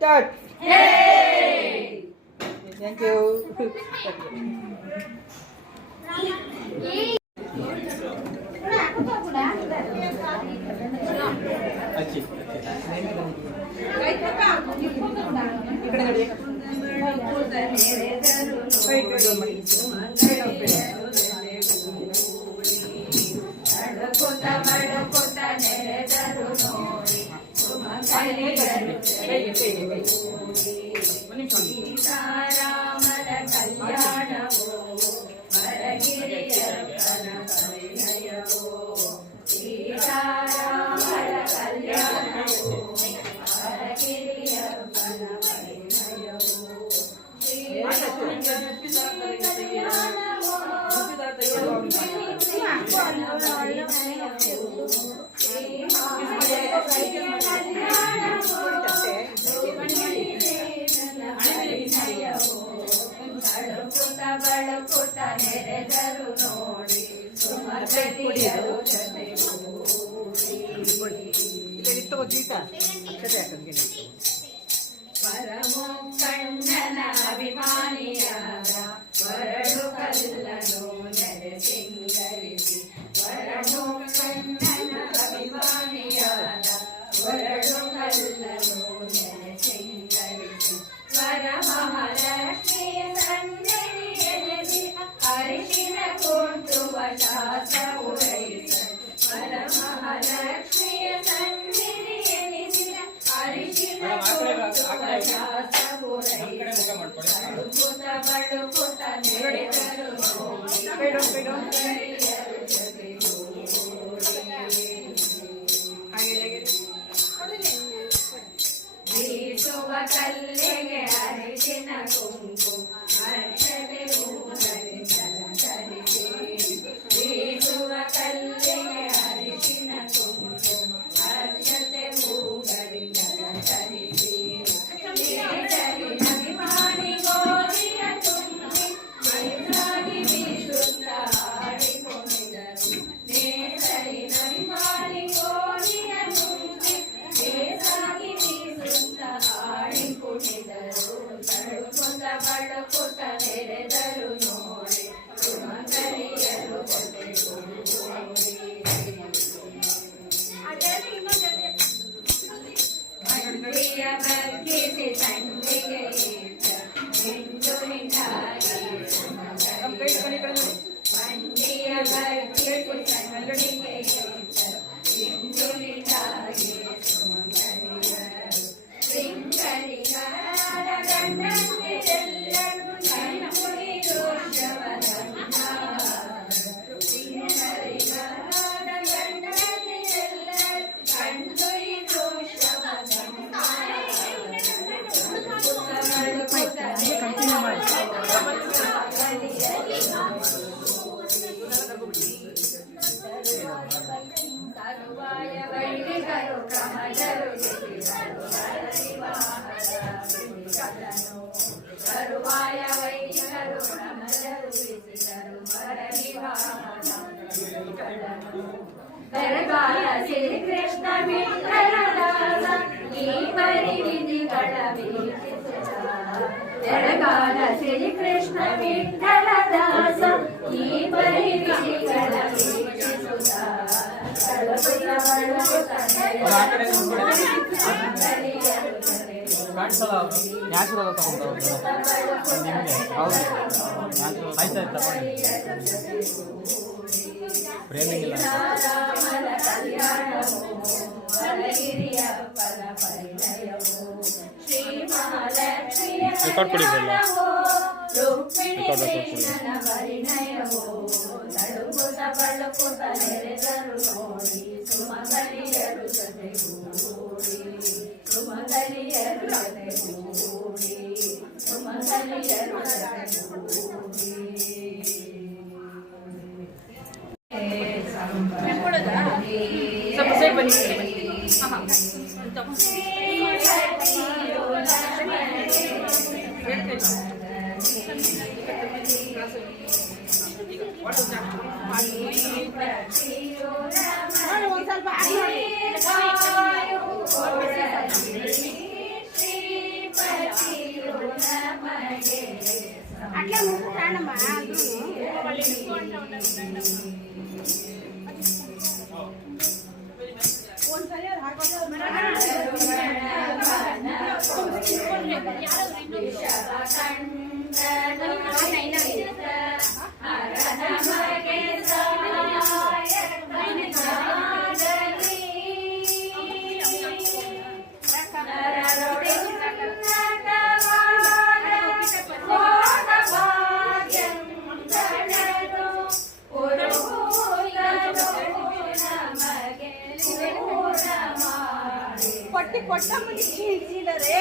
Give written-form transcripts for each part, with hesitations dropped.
Start. Hey! Thank you. ಸೀತಾರಾಮರ ಕಲ್ಯಾಣವೋ ವರಗಿರಿಯಪ್ಪನ ಪರಿಣಯವೋ ಸೀತಾರಾಮರ ಕಲ್ಯಾಣವೋ ವರಗಿರಿಯಪ್ಪನ ಪರಿಣಯವೋ ಬಳುಕುತ ನೆರೆದರು ನೋಡಿ ಸುಮಕರಿಯರು ಪರಮುಖಂಡನ ಅಭಿಮಾನಿಯಾದ ವರಡು ಕಲ್ಲನು ನೆರೆ ಸಿಂಗರಿಸಿ ಪರಮುಖಂಡನ ಅಭಿಮಾನಿಯಾದ ವರಡು ಕಲ್ಲನು ನೆರೆ ಸಿಂಗರಿಸಿ ವರಮಹಾಲಕ್ಷ್ಮಿಯ ಸನ್ನಿಧಿಯಲ್ಲಿ ಅರಿಶಿನ ಕೊಟ್ಟುವ ಶಾಸ್ತ್ರ ಉರೈಸ ವರಮಹಾಲಕ್ಷ್ಮಿಯ ಸನ್ನಿಧಿಯಲ್ಲಿ ಅರಿಶಿನ ಕೊಟ್ಟುವ ಶಾಸ್ತ್ರ ಉರೈಸ ಬಳುಕುತ ಬಳುಕುತ ನೆರೆದರು ಬೀಸುವ ಕಲ್ಲಿಗೆ ಅರಿಶಿನ ಕುಂಕುಮ ಅರ್ಚನೆ ಹೂಗಲಿ ಸರಸರಿಸಿ ಬೀಸುವ ಕಲ್ಲಿಗೆ ಅರಿಶಿನ ಕುಂಕುಮ ಅರ್ಚತೆ ಹೂಗಲಿ ಸರಸರಿಸಿ ಅಭಿಮಾನಿ ಗೋರಿಯ ತುಂಬಿ ಮೈಸಾಗಿ ಬೀಸುತ್ತ ಹಾಡಿಕೊಂಡಿದರು ನೇಸರಿ ಅಭಿಮಾನಿ ಗೋರಿಯ ತುಂಬಿ ನೇಸಾಗಿ ಬೀಸುತ್ತ ಹಾಡಿಕೊಂಡಿದರು ತಳುಕುತ ಬಳುಕುತ ನೆರೆದರು ನೋಡಿ ಸುಮಕರಿಯರು ಮಂಡಿಯ ಬಗ್ಗಿಸಿ ಸಂಡಿಗೆ ಹಿಂಡು ಹಿಂಡಾಗಿ ಮಂಡಿಯ ಬಗ್ಗಿಸಿ ಸಂಡಿಗೆ ಹಿಂಡು ಹಿಂಡಾಗಿ ಸುಮಕರಿಯರು ಶೃಂಗರಿಗಾರ ಗಂಡಂದಿರೆಲ್ಲರೂ ಕಣ್ಣುಡಿ ದೋಷವರನ್ನ ಶೃಂಗರಿಗಾರ ಗಂಡಂದಿರೆಲ್ಲರೂ ಕಣ್ಣುಡಿ ದೋಷವರನ್ನ ತರುವಾಯ ವೈದಿಕರು ಕ್ರಮದರು ತರುವಾಯ ವೈದಿಕರು ಕ್ರಮದರು ಬೆರಗಾಲ ಶ್ರೀಕೃಷ್ಣ ವಿಠಲದಾಸ ಈ ಪರಿವಿಧಿಗಳ ವೀಕ್ಷಿಸಿದ ಬೆರಗಾಲ ಶ್ರೀಕೃಷ್ಣ ವಿಠಲದಾಸ ಈ ಪರಿವಿಧಿಗಳ ವೀಕ್ಷಿಸುತ್ತ ನ್ಯಾಚುರಲ್ ತಗೊಂಡು ನಿಮಗೆ ಹೌದು ಆಯ್ತಾಯ್ತು ತಗೊಂಡು ಫ್ರೇಮಿಂಗ್ ಇಲ್ಲ ರೆಕಾರ್ಡ್ ಕೊಡಿ ತಳುಕುತ ಬಳುಕುತ ನೆರೆದರು ನೋಡಿ ಸುಮಕರಿಯರು ಜೊತೆಗೂಡಿ ಸುಮಕರಿಯರು ಜೊತೆಗೂಡಿ ಸುಮಕರಿಯರು ಜೊತೆಗೂಡಿ ಸ್ವಲ್ಪ ಬನ್ನಿ ಒಂದು ಸ್ವಲ್ಪ ಕೊಟ್ಟಿ ಕೊಟ್ಟ ಮುಗಿಸಿದರೆ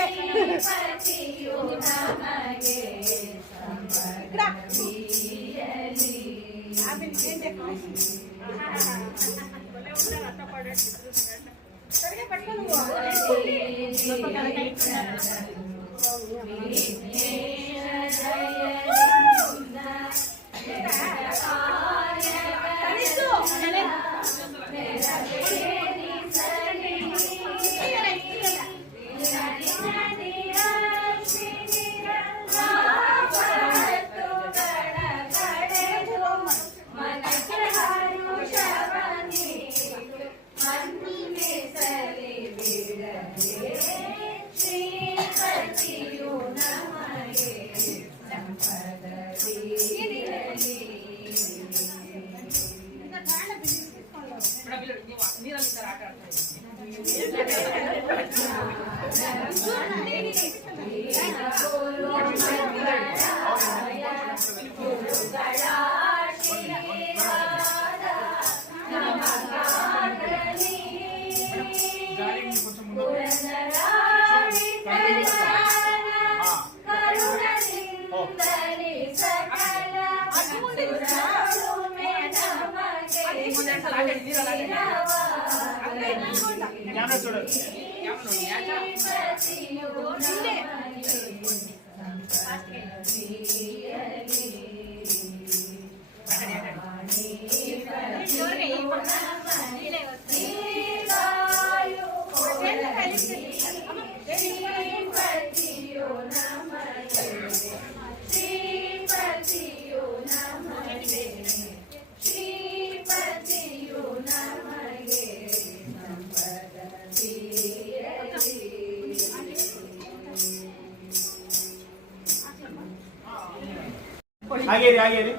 ಹಾಗೇರಿ ಹಾಗೇರಿ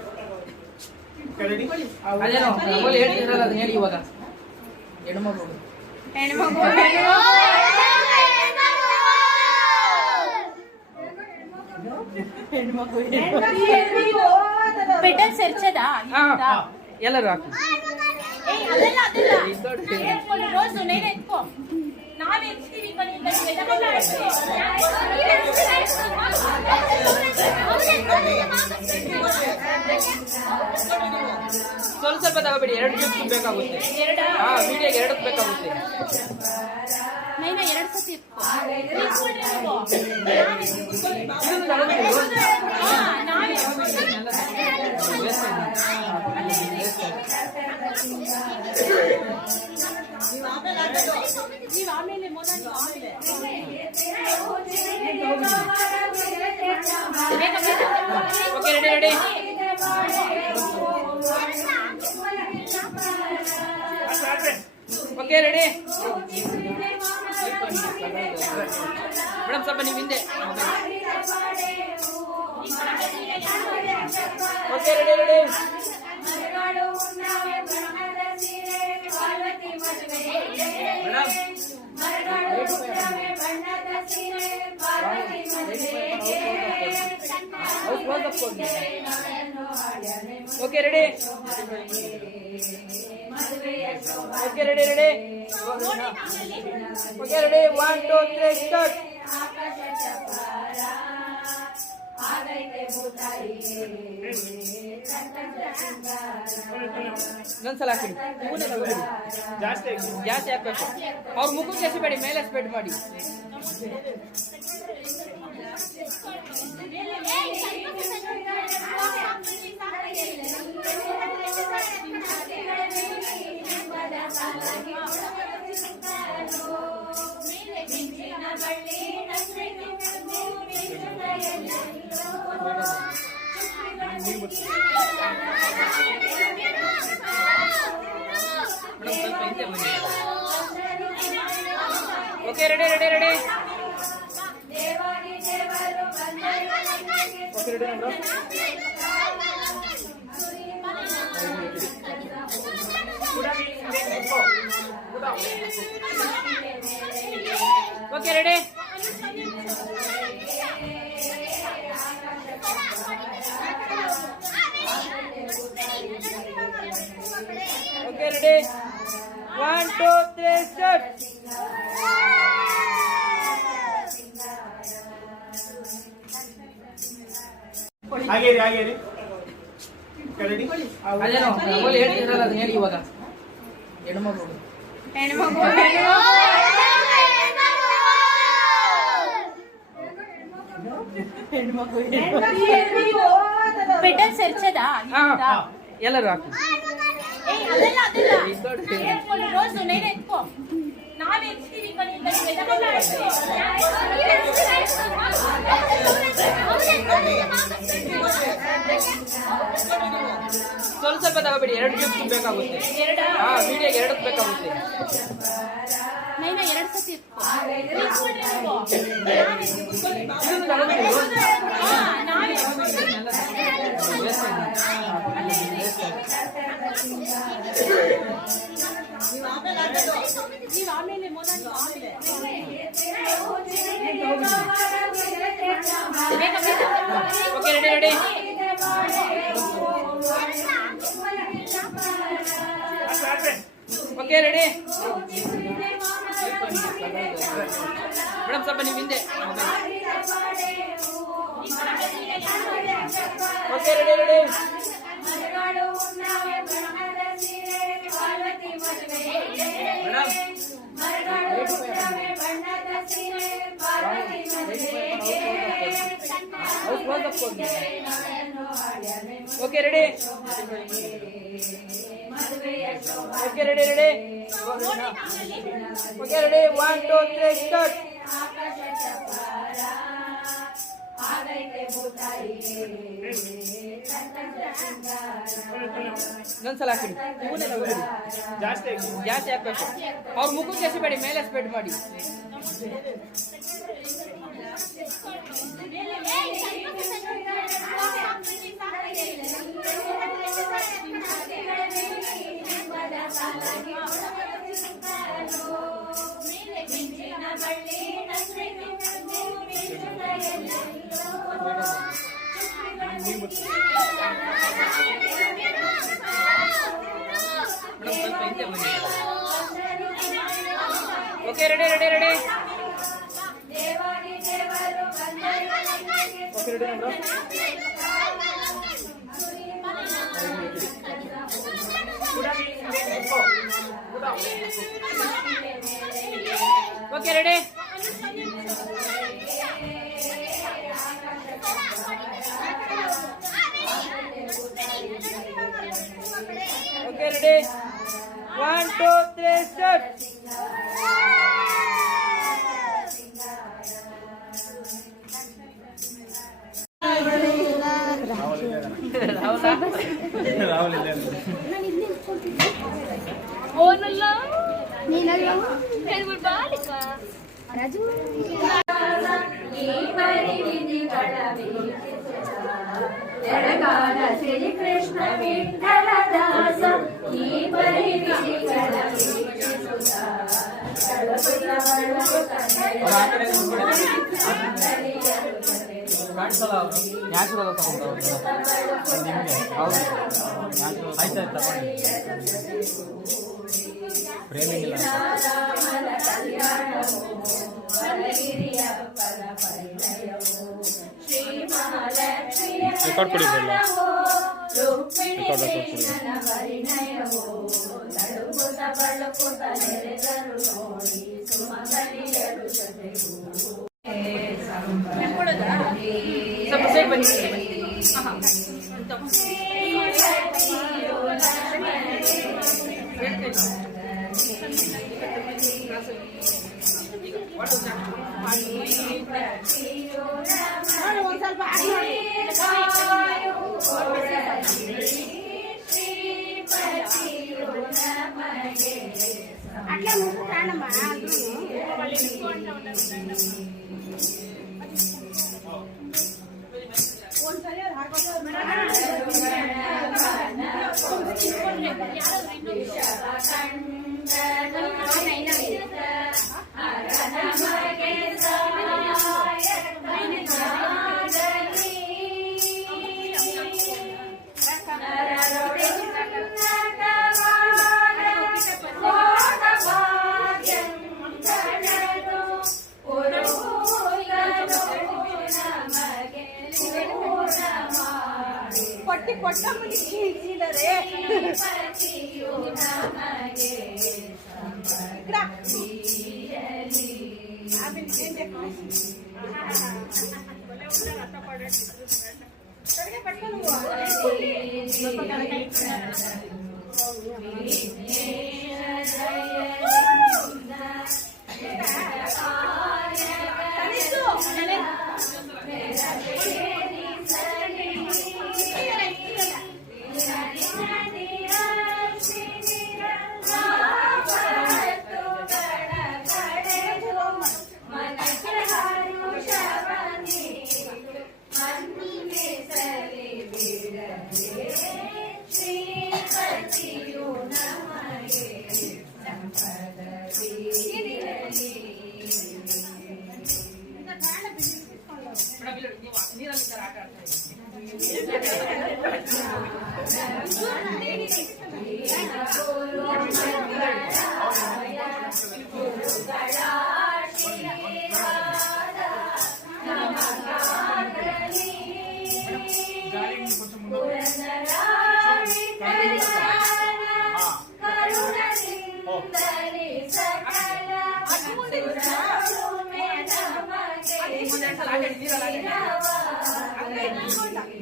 ಕರಡಿ ಅದೇನೋ ರಂಗೋಲಿ ಹೇಳ್ತಿದ್ರಲ್ಲ ಅದನ್ನ ಹೇಳಿ ಇವಾಗ ಹೆಣ್ಮಗು ಪೆಟಲ್ ಸೇರ್ಚದಾ ಎಲ್ಲರೂ ಹಾಕಿ ರೋಸು ನೇನೆ ಎತ್ಕೋ ನಾವ್ ಎತ್ತೀವಿ ಸ್ವಲ್ಪ ಸ್ವಲ್ಪ ತಗೋಬೇಡಿ 2 ಕ್ಯೂಬ್ ಬೇಕಾಗುತ್ತೆ ವಿಡಿಯೋಗೆ 2 ಬೇಕಾಗುತ್ತೆ ನೈನಾ 2 ಸತಿ ನೀವು ಆಮೇಲೆ ಮೊದಲು okay ready okay ready madam ಸ್ವಲ್ಪ ನೀವು ಹಿಂದೆ okay ready ready okay ready okay ready ready okay ready 1 2 3 start ಇನ್ನೊಂದ್ಸಲ ಹಾಕಿ ಜಾಸ್ತಿ ಜಾಸ್ತಿ ಹಾಕ್ಬೇಕು ಅವ್ರ ಮುಖಕ್ಕೆ ಎಸಬೇಡಿ ಮೇಲೆ ಸ್ಪ್ರೆಡ್ ಮಾಡಿ okay ready ready ready okay ready number okay ready okay ready 1 2 3 start ಹಾಗೆ ಇರಿ ಹಾಗೆ ಇರಿ ರೆಡಿ ಅದೇನೋ ಓಲಿ ಹೇಳ್ತಿರಲ್ಲ ಅದನ್ನ ಹೇಳಿ ಇವಾಗ ಹೆಣ್ಮಗು ಪೆಟಲ್ ಸೇರ್ಚದಾ ಎಲ್ಲರೂ ಹಾಕಿ ರೋಸ್ ನೈನ ಎತ್ಕೋ ನಾವ್ ಎತ್ತೀವಿ ಕಣ್ಣಿಂದ ಸ್ವಲ್ಪ ಸ್ವಲ್ಪ ತಗೋಬೇಡಿ 2 ಟ್ಯೂಬ್ ಬೇಕಾಗುತ್ತೆ ವಿಡಿಯೋಗೆ 2 ಬೇಕಾಗುತ್ತೆ ನೈನ 2 ಸತಿ ನೀವು ಆಮೇಲೆ okay ready ready okay ready madam ಸ್ವಲ್ಪ ನೀವು ಹಿಂದೆ okay ready ready okay ready okay ready ready okay ready 1 2 3 start ಇನ್ನೊಂದ್ಸಲ ಹಾಕಿಡಿ ಜಾಸ್ತಿ ಜಾಸ್ತಿ ಹಾಕ್ಬೇಕು ಅವ್ರ ಮುಖಕ್ಕೆ ಎಸಬೇಡಿ ಮೇಲೆ ಸ್ಪ್ರೆಡ್ ಮಾಡಿ okay ready ready ready okay ready number okay ready okay ready 1 2 3 start Rahul ಇದೆ ಓನಲ್ಲ ನೀನಲ್ಲ ಹೇಳ್ಬಿಟ್ಟು ಬಾಲಿಕ ರಾಜು ಜಗಗಾನ ಶ್ರೀ ಕೃಷ್ಣ ವಿಠಲ ದಾಸ ಈ ಪರಿವಿಧಿಗಳ ವೀಕ್ಷಿಸುತ್ತ ನ್ಯಾಚುರಲ್ ಹೌದು ಆಯ್ತಾಯ್ತು ಪ್ರೇಮಿಗಿಲ್ಲ ರೆಕಾರ್ಡ್ ಕೊಡಿದ್ರಲ್ಲ ಸ್ವಲ್ಪ ಸೈಡ್ ಬನ್ನಿ ಒಂದು ಸ್ವಲ್ಪ ಅಟ್ಲೇ ಪಟ್ಟಿ ಕೊಟ್ಟಮ್ಮನಿಗೆ ಚೀಲರೇ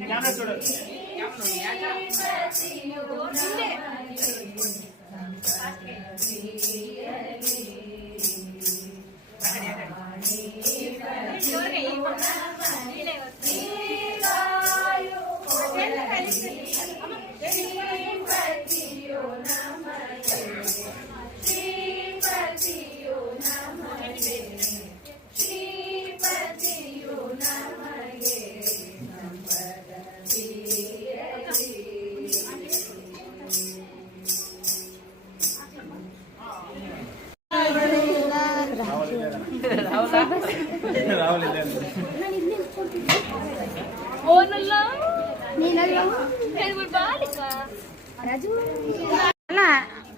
ಕ್ಯಾಮ್ರಾ చూడు రావాలి ಓನಲ್ಲ ನೀನಲ್ಲ ಹೇಳ್ಬಿಡ್ಬಾಲಿಕ ರಾಜು ಅಲ್ಲ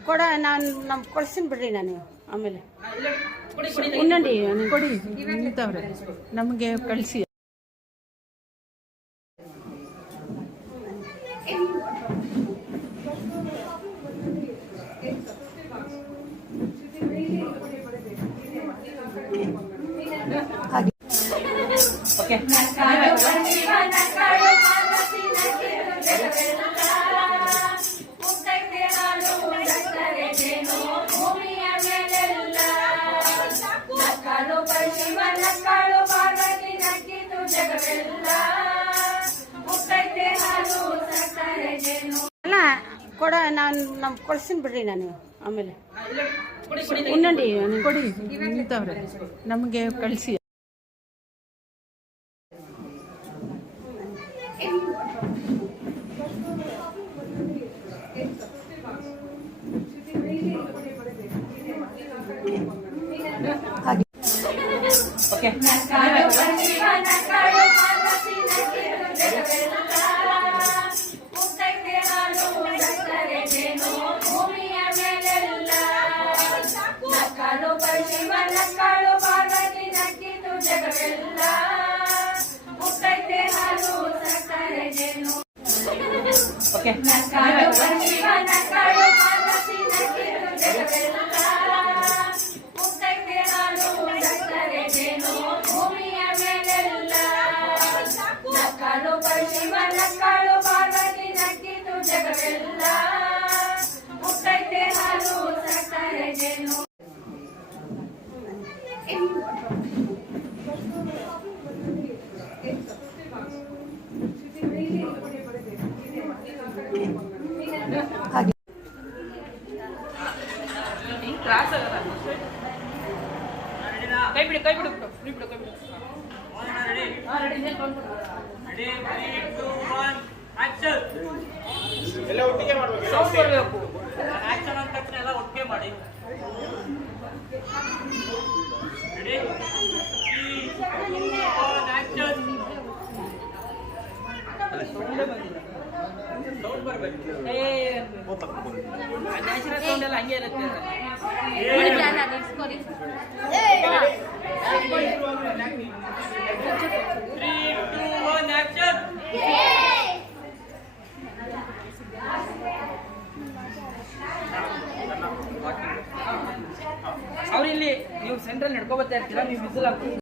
ಕೊಡ ನಾನು ನಮ್ ಕೊಡ್ತೀನಿ ಬಿಡ್ರಿ ನಾನು ಆಮೇಲೆ ಉನ್ನಂಡಿ ಕೊಡಿ ನಿಂತವ್ರೆ ನಮಗೆ ಕಳಿಸಿ. ಅಲ್ಲ ಕೊಡ ನಾನು ನಮ್ ಕೊಡ್ತೀನಿ ಬಿಡ್ರಿ ನಾನು ಆಮೇಲೆ ಉನ್ನಂಡಿ ಕೊಡಿ ನಿಂತವ್ರೆ ನಮಗೆ ಕಳಿಸಿ. ಕ್ರಾಸ್ ಆಗಲ್ಲ ಎಲ್ಲ ಒಟ್ಟಿಗೆ ಮಾಡ್ಬೇಕು. ಸೌಂಡ್ ಬರಬೇಕು. ಆಕ್ಷನ್ ಅಂದ ತಕ್ಷಣ ಎಲ್ಲ ಒಟ್ಟಿಗೆ ಮಾಡಿ. Ready 3 2 1 action. ಸೌಂಡ್ ಬರಬೇಕು. ನ್ಯಾಚುರಲ್ ಸೌಂಡ್ ಎಲ್ಲ ಹಂಗೆ ಇರುತ್ತೆ. Ready 3 2 1 action. ಅವ್ರಿಲ್ಲಿ ನೀವು ಸೆಂಟ್ರಲ್ ನಡ್ಕೊ ಬರ್ತಾ ಇರ್ತೀರಾ, ನೀವು ವಿಸಿಲ್ ಹಾಕಿ